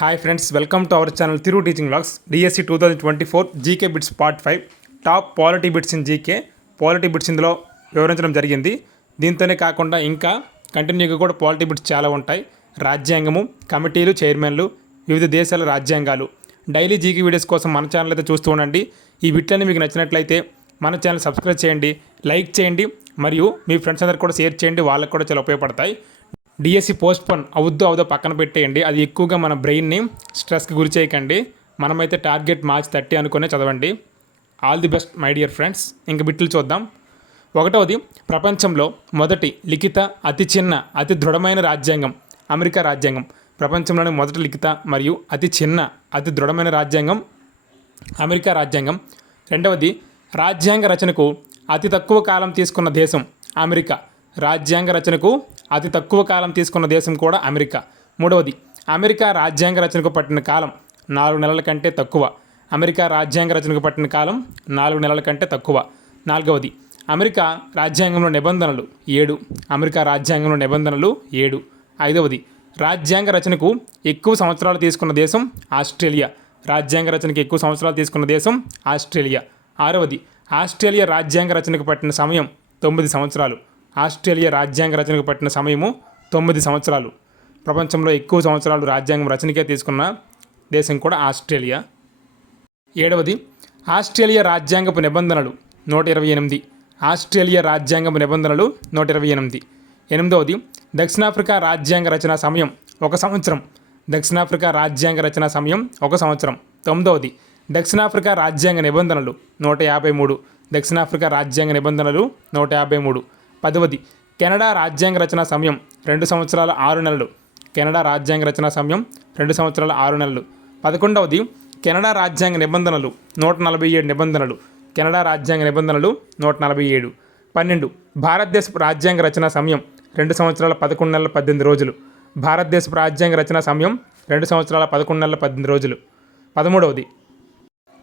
Hi friends, welcome to our channel Thiru teaching blogs. DSC 2024 GK bits part 5 top polity bits in GK. Polity bits ఇందులో వివరించడం జరిగింది. దీంతోనే కాకుండా ఇంకా కంటిన్యూగా కూడా పాలిటీ బిట్స్ చాలా ఉంటాయి. రాజ్యాంగము, కమిటీలు, చైర్మన్లు, వివిధ దేశాల రాజ్యాంగాలు. డైలీ జీకే వీడియోస్ కోసం మన ఛానల్ అయితే చూస్తూ ఉండండి. ఈ బిట్లన్నీ మీకు నచ్చినట్లయితే మన ఛానల్ సబ్స్క్రైబ్ చేయండి, లైక్ చేయండి, మరియు మీ ఫ్రెండ్స్ అందరికి కూడా షేర్ చేయండి. వాళ్ళకు కూడా చాలా ఉపయోగపడతాయి. డిఎస్సి పోస్ట్పోన్ అవుదో పక్కన పెట్టేయండి. అది ఎక్కువగా మన బ్రెయిన్ని స్ట్రెస్కి గురి చేయకండి. మనమైతే టార్గెట్ మార్చ్ 30 అనుకునే చదవండి. All the best my dear friends. ఇంక బిట్లు చూద్దాం. ఒకటవది, ప్రపంచంలో మొదటి లిఖిత అతి చిన్న అతి దృఢమైన రాజ్యాంగం అమెరికా రాజ్యాంగం. ప్రపంచంలోని మొదటి లిఖిత మరియు అతి చిన్న అతి దృఢమైన రాజ్యాంగం అమెరికా రాజ్యాంగం. రెండవది, రాజ్యాంగ రచనకు అతి తక్కువ కాలం తీసుకున్న దేశం అమెరికా. రాజ్యాంగ రచనకు అతి తక్కువ కాలం తీసుకున్న దేశం కూడా అమెరికా. మూడవది, అమెరికా రాజ్యాంగ రచనకు పట్టిన కాలం 4 నెలల కంటే తక్కువ. అమెరికా రాజ్యాంగ రచనకు పట్టిన కాలం 4 నెలల కంటే తక్కువ. నాలుగవది, అమెరికా రాజ్యాంగంలో నిబంధనలు 7. అమెరికా రాజ్యాంగంలో నిబంధనలు 7. ఐదవది, రాజ్యాంగ రచనకు ఎక్కువ సంవత్సరాలు తీసుకున్న దేశం ఆస్ట్రేలియా. రాజ్యాంగ రచనకు ఎక్కువ సంవత్సరాలు తీసుకున్న దేశం ఆస్ట్రేలియా. ఆరవది, ఆస్ట్రేలియా రాజ్యాంగ రచనకు పట్టిన సమయం 9 సంవత్సరాలు. ఆస్ట్రేలియా రాజ్యాంగ రచనకు పట్టిన సమయము 9 సంవత్సరాలు. ప్రపంచంలో ఎక్కువ సంవత్సరాలు రాజ్యాంగం రచనకే తీసుకున్న దేశం కూడా ఆస్ట్రేలియా. ఏడవది, ఆస్ట్రేలియా రాజ్యాంగపు నిబంధనలు 128. ఆస్ట్రేలియా రాజ్యాంగపు నిబంధనలు 128. ఎనిమిదవది, దక్షిణాఫ్రికా రాజ్యాంగ రచన సమయం 1 సంవత్సరం. దక్షిణాఫ్రికా రాజ్యాంగ రచన సమయం 1 సంవత్సరం. తొమ్మిదవది, దక్షిణాఫ్రికా రాజ్యాంగ నిబంధనలు 153. దక్షిణాఫ్రికా రాజ్యాంగ నిబంధనలు 153. 10వది, కెనడా రాజ్యాంగ రచన సమయం 2 సంవత్సరాల 6 నెలలు. కెనడా రాజ్యాంగ రచన సమయం 2 సంవత్సరాల 6 నెలలు. 11వది, కెనడా రాజ్యాంగ నిబంధనలు 147 నిబంధనలు. కెనడా రాజ్యాంగ నిబంధనలు 147. 12, భారతదేశపు రాజ్యాంగ రచన సమయం 2 సంవత్సరాల 11 నెలల 18 రోజులు. భారతదేశపు రాజ్యాంగ రచన సమయం 2 సంవత్సరాల 11 నెలల 18 రోజులు. 13వది,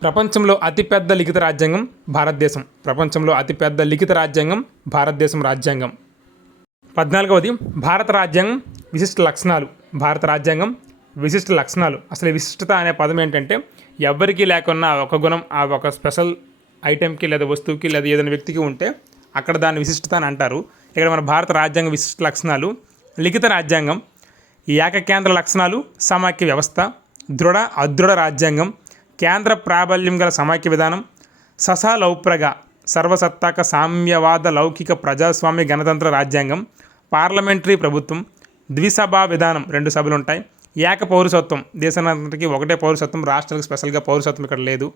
ప్రపంచంలో అతిపెద్ద లిఖిత రాజ్యాంగం భారతదేశం. ప్రపంచంలో అతిపెద్ద లిఖిత రాజ్యాంగం భారతదేశం రాజ్యాంగం. 14వది, భారత రాజ్యాంగం విశిష్ట లక్షణాలు. భారత రాజ్యాంగం విశిష్ట లక్షణాలు. అసలు ఈ విశిష్టత అనే పదం ఏంటంటే ఎవ్వరికీ లేకున్నా ఒక గుణం ఆ ఒక స్పెషల్ ఐటెంకి లేదా వస్తువుకి లేదా ఏదైనా వ్యక్తికి ఉంటే అక్కడ దాన్ని విశిష్టత అని అంటారు. ఇక్కడ మన భారత రాజ్యాంగ విశిష్ట లక్షణాలు: లిఖిత రాజ్యాంగం, ఏకకేంద్ర లక్షణాలు, సమాఖ్య వ్యవస్థ, దృఢ అదృఢ రాజ్యాంగం, కేంద్ర ప్రాబల్యం గల సమాఖ్య విధానం, ససాలౌప్రగ సర్వసత్తాక సామ్యవాద లౌకిక ప్రజాస్వామ్య గణతంత్ర రాజ్యాంగం, పార్లమెంటరీ ప్రభుత్వం, ద్విసభా విధానం 2 సభలు ఉంటాయి, ఏక పౌరసత్వం, దేశానికి ఒకటే పౌరసత్వం, రాష్ట్రాలకు స్పెషల్గా పౌరసత్వం ఇక్కడ లేదు,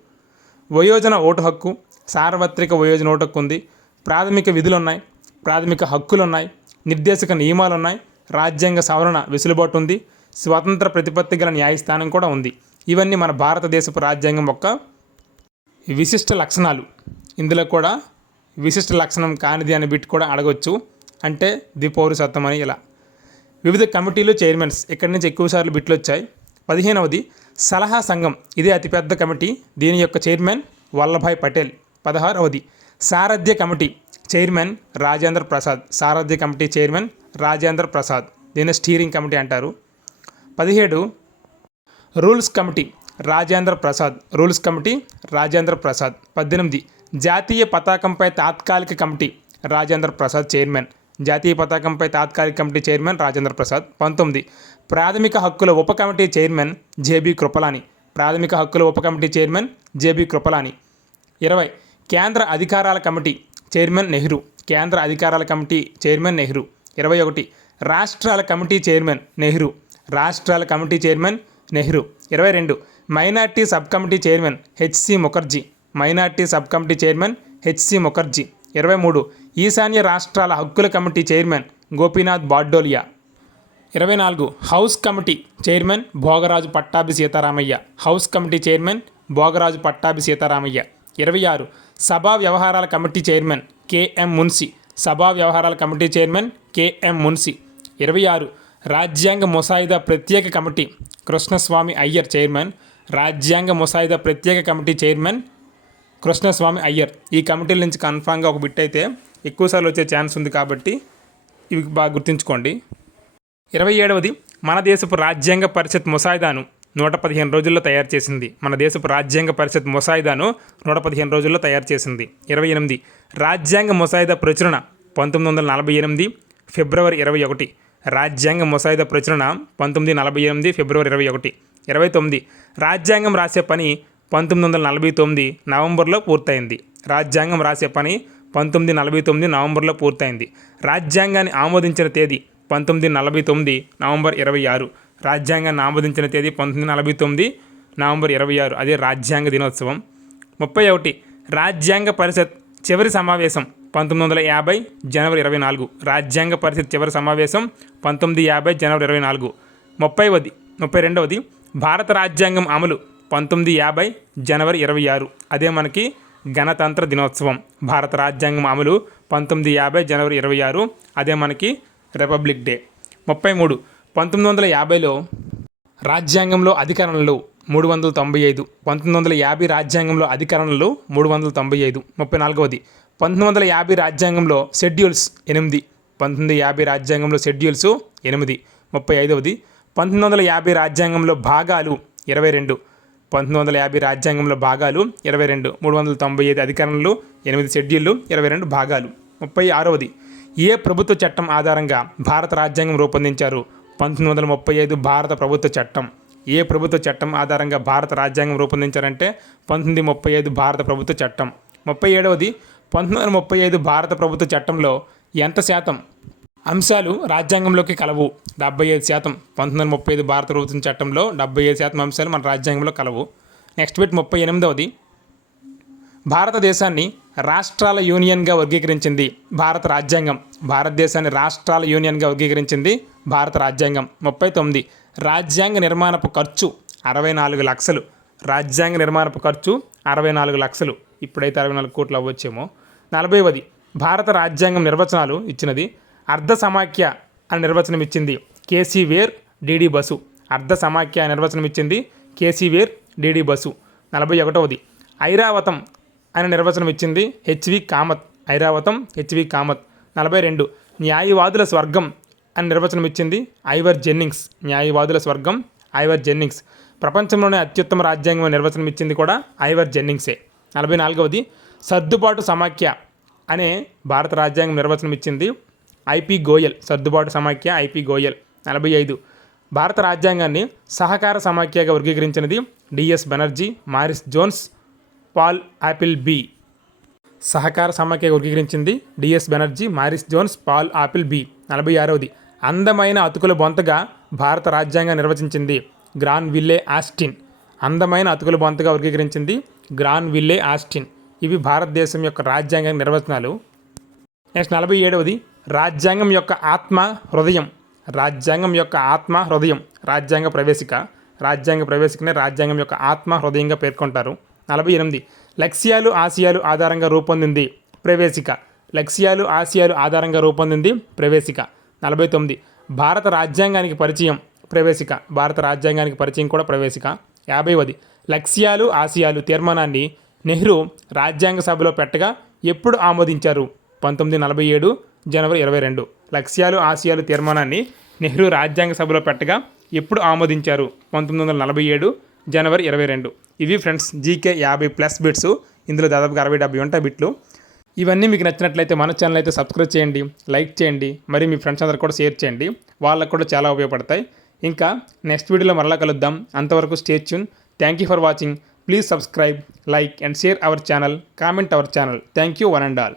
వయోజన ఓటు హక్కు, సార్వత్రిక వయోజన ఓటు హక్కు ఉంది, ప్రాథమిక విధులు ఉన్నాయి, ప్రాథమిక హక్కులు ఉన్నాయి, నిర్దేశక నియమాలు ఉన్నాయి, రాజ్యాంగ సవరణ వెసులుబాటు ఉంది, స్వతంత్ర ప్రతిపత్తి గల న్యాయస్థానం కూడా ఉంది. ఇవన్నీ మన భారతదేశపు రాజ్యాంగం యొక్క విశిష్ట లక్షణాలు. ఇందులో కూడా విశిష్ట లక్షణం కానిది అని బిట్ కూడా అడగవచ్చు, అంటే ద్విపౌరసత్వం అని. ఇలా వివిధ కమిటీలు, చైర్మన్స్, ఇక్కడి నుంచి ఎక్కువసార్లు బిట్లు వచ్చాయి. 15వది, సలహా సంఘం. ఇదే అతిపెద్ద కమిటీ, దీని యొక్క చైర్మన్ వల్లభాయ్ పటేల్. 16వది, సారథ్య కమిటీ, చైర్మన్ రాజేంద్ర ప్రసాద్. సారథ్య కమిటీ చైర్మన్ రాజేంద్ర ప్రసాద్, దీన్ని స్టీరింగ్ కమిటీ అంటారు. 17, rules committee Rajendra Prasad. Rules committee Rajendra Prasad. 18, జాతీయ పతాకంపై తాత్కాలిక కమిటీ రాజేంద్ర ప్రసాద్ చైర్మన్. జాతీయ పతాకంపై తాత్కాలిక కమిటీ చైర్మన్ రాజేంద్ర ప్రసాద్. 19, ప్రాథమిక హక్కుల ఉప కమిటీ చైర్మన్ జేబీ కృపలాని. ప్రాథమిక హక్కుల ఉప కమిటీ చైర్మన్ జేబీ కృపలాని. 20, కేంద్ర అధికారాల కమిటీ చైర్మన్ నెహ్రూ. కేంద్ర అధికారాల కమిటీ చైర్మన్ నెహ్రూ. 21, రాష్ట్రాల కమిటీ చైర్మన్ నెహ్రూ. రాష్ట్రాల committee chairman Nehru. 22, minority sub committee chairman HC Mukherjee. Minority sub committee chairman HC Mukherjee. 23, ఈశాన్య రాష్ట్రాల హక్కుల committee chairman Gopinath Bardoloi. 24, house committee chairman Bhogaraju Pattabhi Sitaramayya. House committee chairman Bhogaraju Pattabhi Sitaramayya. 26, సభా వ్యవహారాల కమిటీ చైర్మన్ కేఎం మున్సి. సభా వ్యవహారాల కమిటీ చైర్మన్ కేఎం మున్సి. 26, రాజ్యాంగ ముసాయిదా ప్రత్యేక కమిటీ కృష్ణస్వామి అయ్యర్ చైర్మన్. రాజ్యాంగ ముసాయిదా ప్రత్యేక కమిటీ చైర్మన్ కృష్ణస్వామి అయ్యర్. ఈ కమిటీల నుంచి కన్ఫామ్గా ఒక బిట్ అయితే ఎక్కువసార్లు వచ్చే ఛాన్స్ ఉంది కాబట్టి ఇవి బాగా గుర్తుంచుకోండి. 27వది, మన దేశపు రాజ్యాంగ పరిషత్ ముసాయిదాను 115 రోజుల్లో తయారు చేసింది. మన దేశపు రాజ్యాంగ పరిషత్ ముసాయిదాను 115 రోజుల్లో తయారు చేసింది. 28 రాజ్యాంగ ముసాయిదా ప్రచురణ 1948 ఫిబ్రవరి 21. రాజ్యాంగ ముసాయిదా ప్రచురణ 1948 ఫిబ్రవరి 21. 29 రాజ్యాంగం రాసే పని 1949 నవంబర్లో పూర్తయింది. రాజ్యాంగం రాసే పని 1949 నవంబర్లో పూర్తయింది. రాజ్యాంగాన్ని ఆమోదించిన తేదీ 1949 నవంబర్ 26. రాజ్యాంగాన్ని ఆమోదించిన తేదీ 1949 నవంబర్ 26. అదే రాజ్యాంగ దినోత్సవం. 31 రాజ్యాంగ పరిషత్ చివరి సమావేశం 1950 జనవరి 24. రాజ్యాంగ పరిషత్ చివరి సమావేశం 1950 జనవరి 24. 32 భారత రాజ్యాంగం అమలు 1950 జనవరి 26. అదే మనకి గణతంత్ర దినోత్సవం. భారత రాజ్యాంగం అమలు 1950 జనవరి 26. అదే మనకి రిపబ్లిక్ డే. 33 1950లో రాజ్యాంగంలో అధికరణలు 395. 1950 రాజ్యాంగంలో అధికరణలు 395. 34 1950 రాజ్యాంగంలో షెడ్యూల్స్ 8. 1950 రాజ్యాంగంలో షెడ్యూల్స్ 8. 35 1950 రాజ్యాంగంలో భాగాలు 22. 1950 రాజ్యాంగంలో భాగాలు 22. 395 అధికరణలు, 8 షెడ్యూళ్ళు, 22 భాగాలు. 36 ఏ ప్రభుత్వ చట్టం ఆధారంగా భారత రాజ్యాంగం రూపొందించారు? 1935 భారత ప్రభుత్వ చట్టం. ఏ ప్రభుత్వ చట్టం ఆధారంగా భారత రాజ్యాంగం రూపొందించారంటే 1935 భారత ప్రభుత్వ చట్టం. 37 1935 భారత ప్రభుత్వ చట్టంలో ఎంత శాతం అంశాలు రాజ్యాంగంలోకి కలవు? 75%. 1935 భారత ప్రభుత్వ చట్టంలో 75% అంశాలు మన రాజ్యాంగంలో కలవు. నెక్స్ట్ బిట్ 38 భారతదేశాన్ని రాష్ట్రాల యూనియన్గా వర్గీకరించింది భారత రాజ్యాంగం. భారతదేశాన్ని రాష్ట్రాల యూనియన్గా వర్గీకరించింది భారత రాజ్యాంగం. 39 రాజ్యాంగ నిర్మాణపు ఖర్చు 64 లక్షలు. రాజ్యాంగ నిర్మాణపు ఖర్చు 64 లక్షలు. ఇప్పుడైతే 64 కోట్లు అవ్వచ్చేమో. 40 భారత రాజ్యాంగం నిర్వచనాలు ఇచ్చినది. అర్ధ సమాఖ్య అని నిర్వచనం ఇచ్చింది కేసీ వేర్, డిడి బసు. అర్ధ సమాఖ్య నిర్వచనం ఇచ్చింది కేసీ వేర్, డిడి బసు. 41 ఐరావతం అని నిర్వచనం ఇచ్చింది హెచ్వి కామత్. ఐరావతం, హెచ్వి కామత్. 42 న్యాయవాదుల స్వర్గం అని నిర్వచనం ఇచ్చింది ఐవర్ జెన్నింగ్స్. న్యాయవాదుల స్వర్గం ఐవర్ జెన్నింగ్స్. ప్రపంచంలోనే అత్యుత్తమ రాజ్యాంగం నిర్వచనం ఇచ్చింది కూడా ఐవర్ జెన్నింగ్సే. 44 సర్దుబాటు సమాఖ్య అనే భారత రాజ్యాంగం నిర్వచనం ఇచ్చింది ఐపి గోయల్. సర్దుబాటు సమాఖ్య ఐపి గోయల్. 45 భారత రాజ్యాంగాన్ని సహకార సమాఖ్యగా వర్గీకరించినది DS Banerjee, Morris Jones, Paul Appleby. సహకార సమాఖ్యగా వర్గీకరించింది DS Banerjee, Morris Jones, Paul Appleby. 46 అందమైన అతుకుల బొంతగా భారత రాజ్యాంగం నిర్వచించింది గ్రాన్ విల్లే ఆస్టిన్. అందమైన అతుకుల బొంతగా వర్గీకరించింది గ్రాన్ విల్లే ఆస్టిన్. ఇవి భారతదేశం యొక్క రాజ్యాంగ నిర్వచనాలు. నెక్స్ట్ 47 రాజ్యాంగం యొక్క ఆత్మ హృదయం. రాజ్యాంగం యొక్క ఆత్మ హృదయం. రాజ్యాంగ ప్రవేశిక. రాజ్యాంగ ప్రవేశికనే రాజ్యాంగం యొక్క ఆత్మ హృదయంగా పేర్కొంటారు. 48 లక్ష్యాలు ఆశయాలు ఆధారంగా రూపొందింది ప్రవేశిక. లక్ష్యాలు ఆశయాలు ఆధారంగా రూపొందింది ప్రవేశిక. 49 భారత రాజ్యాంగానికి పరిచయం ప్రవేశిక. భారత రాజ్యాంగానికి పరిచయం కూడా ప్రవేశిక. 50 లక్ష్యాలు ఆశయాలు తీర్మానాన్ని నెహ్రూ రాజ్యాంగ సభలో పెట్టగా ఎప్పుడు ఆమోదించారు? 1947 జనవరి 22. లక్ష్యాలు ఆశయాలు తీర్మానాన్ని నెహ్రూ రాజ్యాంగ సభలో పెట్టగా ఎప్పుడు ఆమోదించారు? 1947 జనవరి 22. ఇవి ఫ్రెండ్స్ జీకే 50+ బిట్స్. ఇందులో దాదాపుగా 60-70 ఉంటాయి బిట్లు. ఇవన్నీ మీకు నచ్చినట్లయితే మన ఛానల్ అయితే సబ్స్క్రైబ్ చేయండి, లైక్ చేయండి, మరి మీ ఫ్రెండ్స్ అందరు కూడా షేర్ చేయండి. వాళ్ళకు కూడా చాలా ఉపయోగపడతాయి. ఇంకా నెక్స్ట్ వీడియోలో మరలా కలుద్దాం. అంతవరకు stay tune. Thank you for watching. Please subscribe, like and share our channel, comment our channel. Thank you one and all.